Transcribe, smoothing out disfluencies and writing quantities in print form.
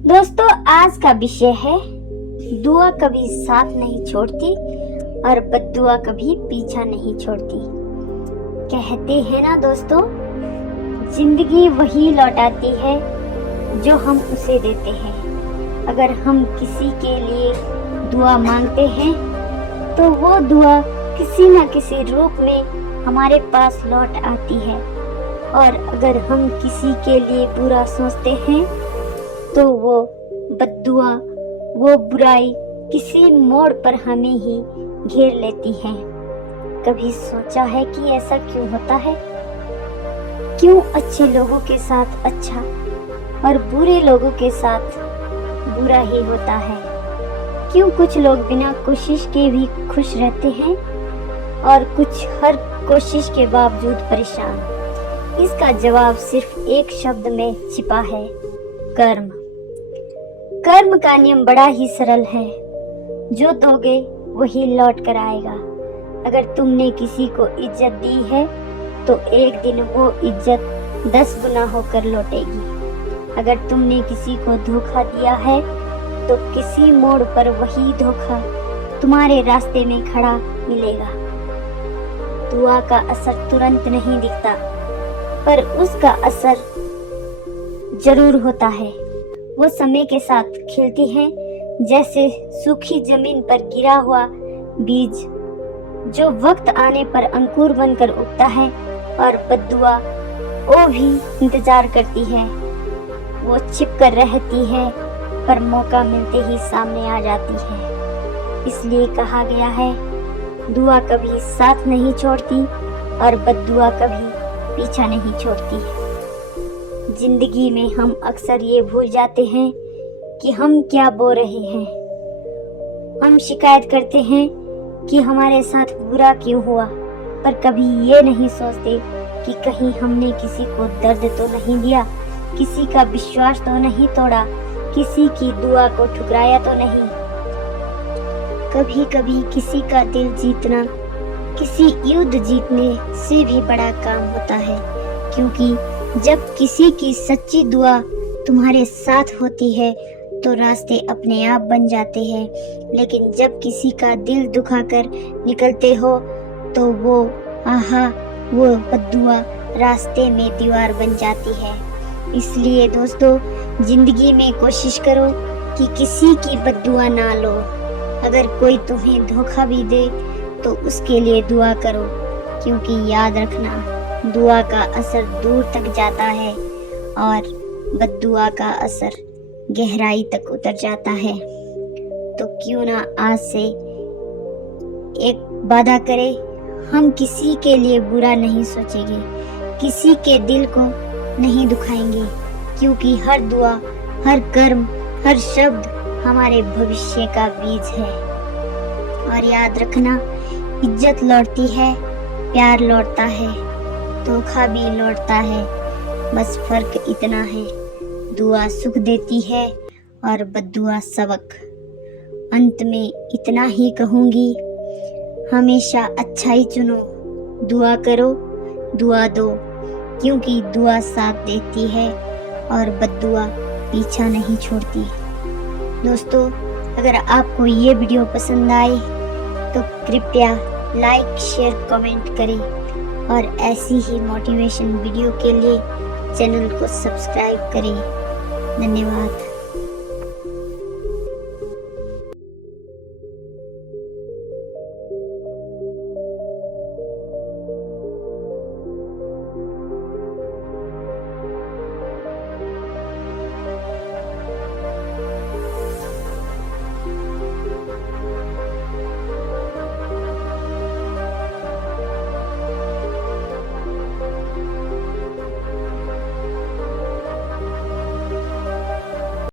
दोस्तों, आज का विषय है दुआ कभी साथ नहीं छोड़ती और बद्दुआ कभी पीछा नहीं छोड़ती। कहते हैं ना दोस्तों, जिंदगी वही लौटाती है जो हम उसे देते हैं। अगर हम किसी के लिए दुआ मांगते हैं तो वो दुआ किसी न किसी रूप में हमारे पास लौट आती है, और अगर हम किसी के लिए बुरा सोचते हैं तो वो बद्दुआ, वो बुराई किसी मोड़ पर हमें ही घेर लेती है। कभी सोचा है कि ऐसा क्यों होता है? क्यों अच्छे लोगों के साथ अच्छा और बुरे लोगों के साथ बुरा ही होता है? क्यों कुछ लोग बिना कोशिश के भी खुश रहते हैं और कुछ हर कोशिश के बावजूद परेशान? इसका जवाब सिर्फ एक शब्द में छिपा है, कर्म। कर्म का नियम बड़ा ही सरल है, जो दोगे वही लौट कर आएगा। अगर तुमने किसी को इज्जत दी है तो एक दिन वो इज्जत 10 गुना होकर लौटेगी। अगर तुमने किसी को धोखा दिया है तो किसी मोड़ पर वही धोखा तुम्हारे रास्ते में खड़ा मिलेगा। दुआ का असर तुरंत नहीं दिखता, पर उसका असर जरूर होता है। वो समय के साथ खिलती है, जैसे सूखी जमीन पर गिरा हुआ बीज जो वक्त आने पर अंकुर बनकर उगता है। और बद्दुआ वो भी इंतजार करती है, वो छिप कर रहती है, पर मौका मिलते ही सामने आ जाती है। इसलिए कहा गया है, दुआ कभी साथ नहीं छोड़ती और बद्दुआ कभी पीछा नहीं छोड़ती। जिंदगी में हम अक्सर ये भूल जाते हैं कि हम क्या बो रहे हैं। हम शिकायत करते हैं कि हमारे साथ बुरा क्यों हुआ, पर कभी ये नहीं सोचते कि कहीं हमने किसी को दर्द तो नहीं दिया, किसी का विश्वास तो नहीं तोड़ा, किसी की दुआ को ठुकराया तो नहीं। कभी कभी किसी का दिल जीतना किसी युद्ध जीतने से भी बड़ा काम होता है, क्योंकि जब किसी की सच्ची दुआ तुम्हारे साथ होती है तो रास्ते अपने आप बन जाते हैं। लेकिन जब किसी का दिल दुखाकर निकलते हो तो वो बद्दुआ रास्ते में दीवार बन जाती है। इसलिए दोस्तों, जिंदगी में कोशिश करो कि किसी की बद्दुआ ना लो। अगर कोई तुम्हें धोखा भी दे तो उसके लिए दुआ करो, क्योंकि याद रखना, दुआ का असर दूर तक जाता है और बद्दुआ का असर गहराई तक उतर जाता है। तो क्यों ना आज से एक वादा करें, हम किसी के लिए बुरा नहीं सोचेंगे, किसी के दिल को नहीं दुखाएंगे, क्योंकि हर दुआ, हर कर्म, हर शब्द हमारे भविष्य का बीज है। और याद रखना, इज्जत लौटती है, प्यार लौटता है, धोखा भी लौटता है। बस फर्क इतना है, दुआ सुख देती है और बद्दुआ सबक। अंत में इतना ही कहूँगी, हमेशा अच्छा ही चुनो, दुआ करो, दुआ दो, क्योंकि दुआ साथ देती है और बद्दुआ पीछा नहीं छोड़ती। दोस्तों, अगर आपको ये वीडियो पसंद आए तो कृपया लाइक, शेयर, कमेंट करें और ऐसी ही मोटिवेशन वीडियो के लिए चैनल को सब्सक्राइब करें। धन्यवाद।